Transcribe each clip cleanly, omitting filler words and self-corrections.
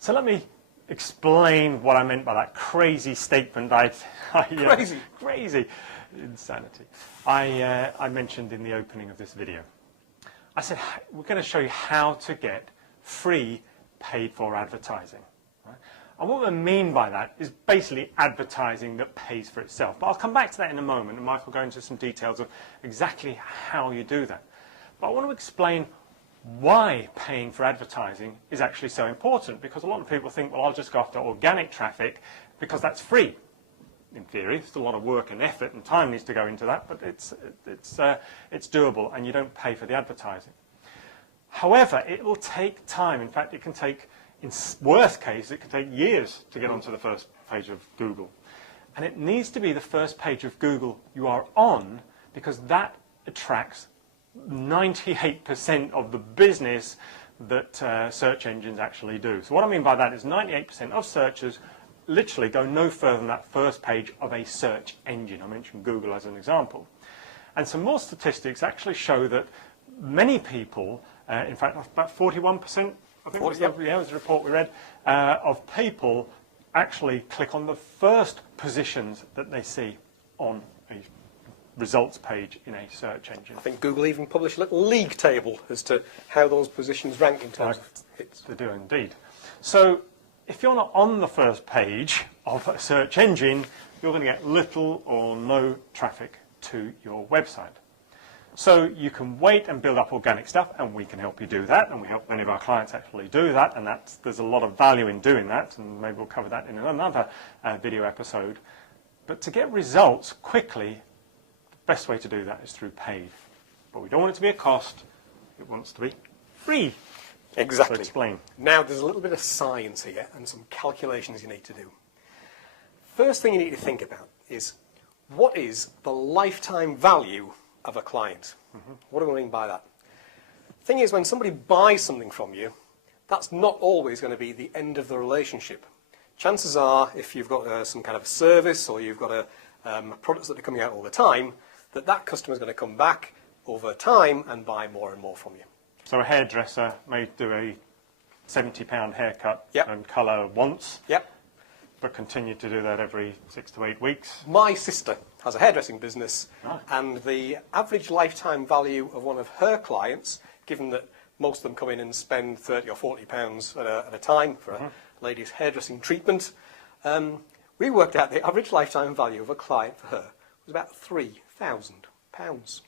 So let me explain what I meant by that crazy statement. Crazy insanity. I mentioned in the opening of this video. I said we're going to show you how to get free paid-for advertising. Right? And what I mean by that is basically advertising that pays for itself. But I'll come back to that in a moment, and Mike will go into some details of exactly how you do that. But I want to explain why paying for advertising is actually so important, because a lot of people think, well, I'll just go after organic traffic because that's free. In theory, it's a lot of work and effort and time needs to go into that, but it's doable, and you don't pay for the advertising. However, it will take time. In fact, it can take, in worst case, it can take years to get onto the first page of Google. And it needs to be the first page of Google you are on, because that attracts 98% of the business that search engines actually do. So what I mean by that is 98% of searchers literally go no further than that first page of a search engine. I mentioned Google as an example. And some more statistics actually show that many people, in fact about 41%, I think was the report we read, of people actually click on the first positions that they see on a results page in a search engine. I think Google even published a little league table as to how those positions rank in terms of hits. They do indeed. So if you're not on the first page of a search engine, you're going to get little or no traffic to your website. So you can wait and build up organic stuff, and we can help you do that, and we help many of our clients actually do that, and there's a lot of value in doing that, and maybe we'll cover that in another video episode. But to get results quickly, the best way to do that is through paid. But we don't want it to be a cost, it wants to be free. Exactly. So explain. Now, there's a little bit of science here and some calculations you need to do. First thing you need to think about is, what is the lifetime value of a client? What do I mean by that? The thing is, when somebody buys something from you, that's not always going to be the end of the relationship. Chances are, if you've got some kind of service or you've got products that are coming out all the time, that customer is going to come back over time and buy more and more from you. So a hairdresser may do a £70 haircut and colour once, but continue to do that every 6 to 8 weeks. My sister has a hairdressing business, and the average lifetime value of one of her clients, given that most of them come in and spend £30 or £40 at a time for a lady's hairdressing treatment, we worked out the average lifetime value of a client for her was about £3,000.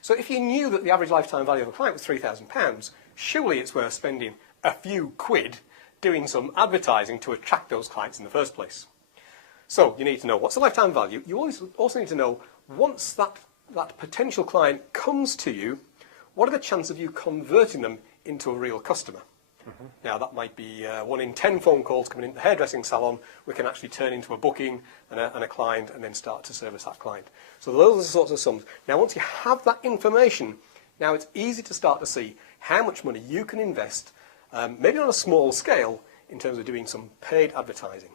So if you knew that the average lifetime value of a client was £3,000, surely it's worth spending a few quid doing some advertising to attract those clients in the first place. So you need to know what's the lifetime value. You also need to know, once that potential client comes to you, what are the chances of you converting them into a real customer? Now, that might be 1 in 10 phone calls coming into the hairdressing salon we can actually turn into a booking and a client, and then start to service that client. So those are the sorts of sums. Now, once you have that information, now it's easy to start to see how much money you can invest, maybe on a small scale, in terms of doing some paid advertising.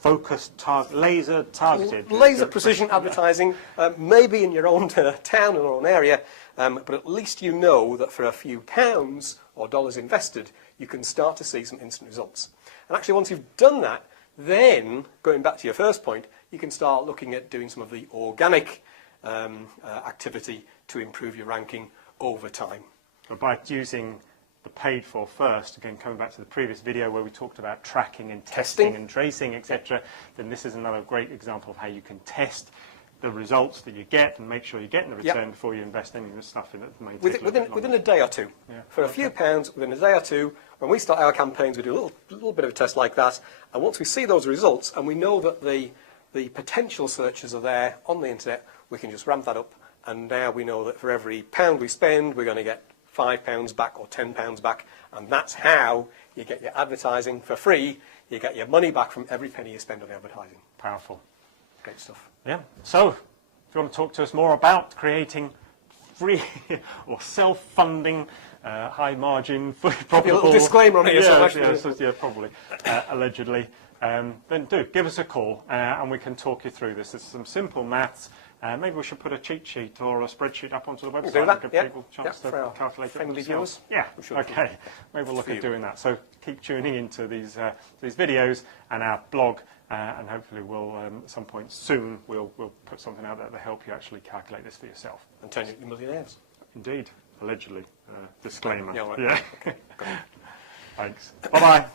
Focused, laser targeted. Laser precision advertising, maybe in your own town or own area, but at least you know that for a few pounds or dollars invested, you can start to see some instant results. And actually, once you've done that, then, going back to your first point, you can start looking at doing some of the organic activity to improve your ranking over time. But by using the paid for first, again coming back to the previous video where we talked about tracking and testing and tracing, etc., then this is another great example of how you can test the results that you get and make sure you're getting the return before you invest any of the stuff in it. Within a day or two. For a few pounds, within a day or two, when we start our campaigns, we do a little bit of a test like that, and once we see those results and we know that the potential searches are there on the internet, we can just ramp that up, and now we know that for every pound we spend, we're going to get £5 back or £10 back, and that's how you get your advertising for free. You get your money back from every penny you spend on advertising. Powerful. Great stuff. Yeah. So, if you want to talk to us more about creating free or self-funding, high-margin, profitable... A little disclaimer on it. Probably, allegedly. Then do give us a call, and we can talk you through this. There's some simple maths Maybe we should put a cheat sheet or a spreadsheet up onto the website. Do that, and give yeah. people a chance to calculate it friendly themselves. viewers. Yeah, We should. okay. Maybe we'll look at doing that. So keep tuning into these videos and our blog, and hopefully we'll, at some point soon, we'll put something out there to help you actually calculate this for yourself. And turn you into millionaires. Indeed, allegedly. Disclaimer. Yeah, right. Yeah. Okay. Thanks. Bye-bye.